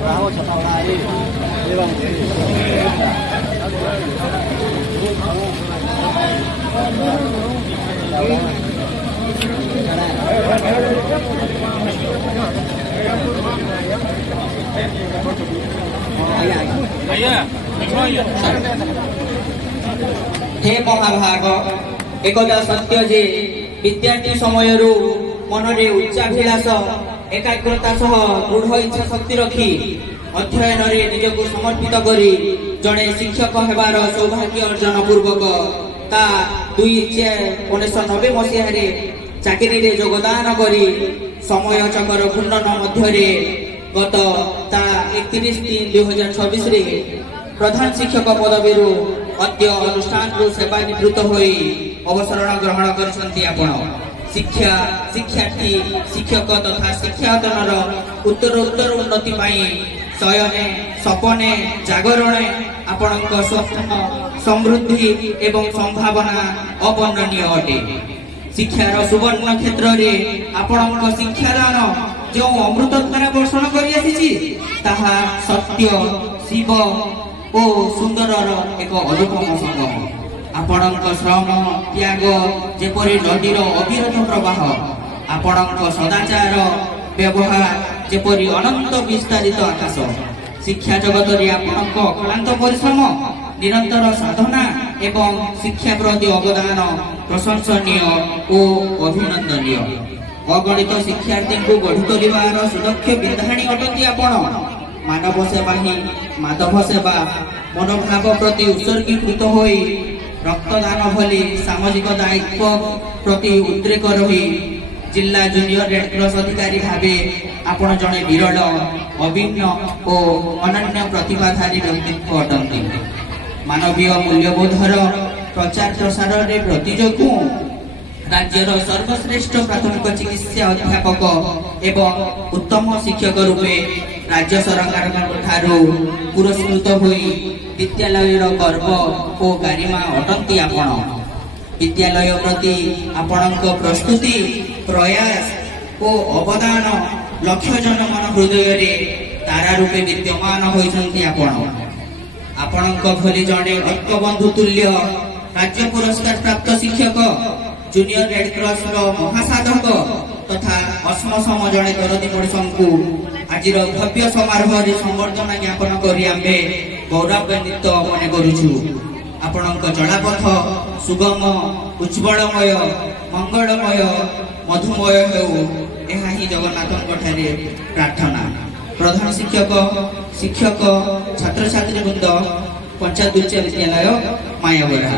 然后小到哪里？对吧？हे महाभाग एकदा सत्य जे विद्यार्थी समयरू मनरे उच्चाभिलाष एकाग्रता सह दृढ़ इच्छा शक्ति रखी अध्ययन रे निजको समर्पित करी जड़े शिक्षक हेबार सौभाग्य अर्जन पूर्वक ता 1990 मसीह चाकरी रे योगदान करी समय चक्र घूर्णन मध्य गत ता 31/3/2026 रे प्रधान शिक्षक पदवी अद्य अनुष्ठान सेवानिवृत्त होई अवसरण ग्रहण करछंती आपण शिक्षा शिक्षार्थी शिक्षक तथा शिक्षायतनर उत्तरोत्तर उन्नति पाई शयने सपने जागरणे आपणक स्वप्न समृद्धि एवं संभावना अवर्णनीय अटे। शिक्षार सुवर्ण क्षेत्र में आपणक शिक्षादान जो अमृतधारा वर्षण कर सत्य शिव ओ सुंदर एक अनुपम संगम आपणक श्रम त्याग जेपरी नदीर अविरत प्रवाह आपणक सदाचार व्यवहार जेपरी अनंत विस्तारित आकाश शिक्षा जगत रे आपणक अक्लांत परिश्रम निरंतर साधना एवं शिक्षा प्रति अवदान प्रशंसनीय और अभिनंदनीय अगणित शिक्षार्थी को गढ़ी तोलिबार सुदक्ष विधाणी अटंती आपण मानव सेवा ही माधव सेवा मनोभाव प्रति उत्सर्गीकृत होई रक्तदान भली सामाजिक दायित्व प्रति उद्रेक रही जिला जूनियर रेड क्रॉस अधिकारी भावे आपण जड़े विरल अभिन्न और अनन्य प्रतिभाधारी व्यक्तित्व अटंती मानवीय मूल्यबोधर प्रचार प्रसार रे प्रतिजोगु राज्यर सर्वश्रेष्ठ प्राथमिक चिकित्सा अध्यापक एवं उत्तम शिक्षक रूपे राज्य सरकार पुरस्कृत होई विद्यालय गर्व और गारिमा अटंती आपण विद्यालय प्रति आपणक प्रस्तुति प्रयास और अवदान लक्ष जनमन हृदय रे तारा रूपे विद्यमान होइछंती आपणक भली जड़े ऐक्यबंधु तुल्य राज्य पुरस्कार प्राप्त शिक्षक जूनियर रेड क्रॉस महासाधक तथा अस्मसम जड़े दरदी मणिषं को आज भव्य समारोह रे संबर्धना ज्ञापन करी आम्बे गौरवान्वित मन करूछु आपणक चलापथ सुगम उज्ज्वलमय मंगलमय मधुमय हेउ एहा ही जगन्नाथଙ୍କ ठारे प्रार्थना प्रधान शिक्षक शिक्षक छात्र छात्री वृंद पंचायत उच्च विद्यालय मायाबरा।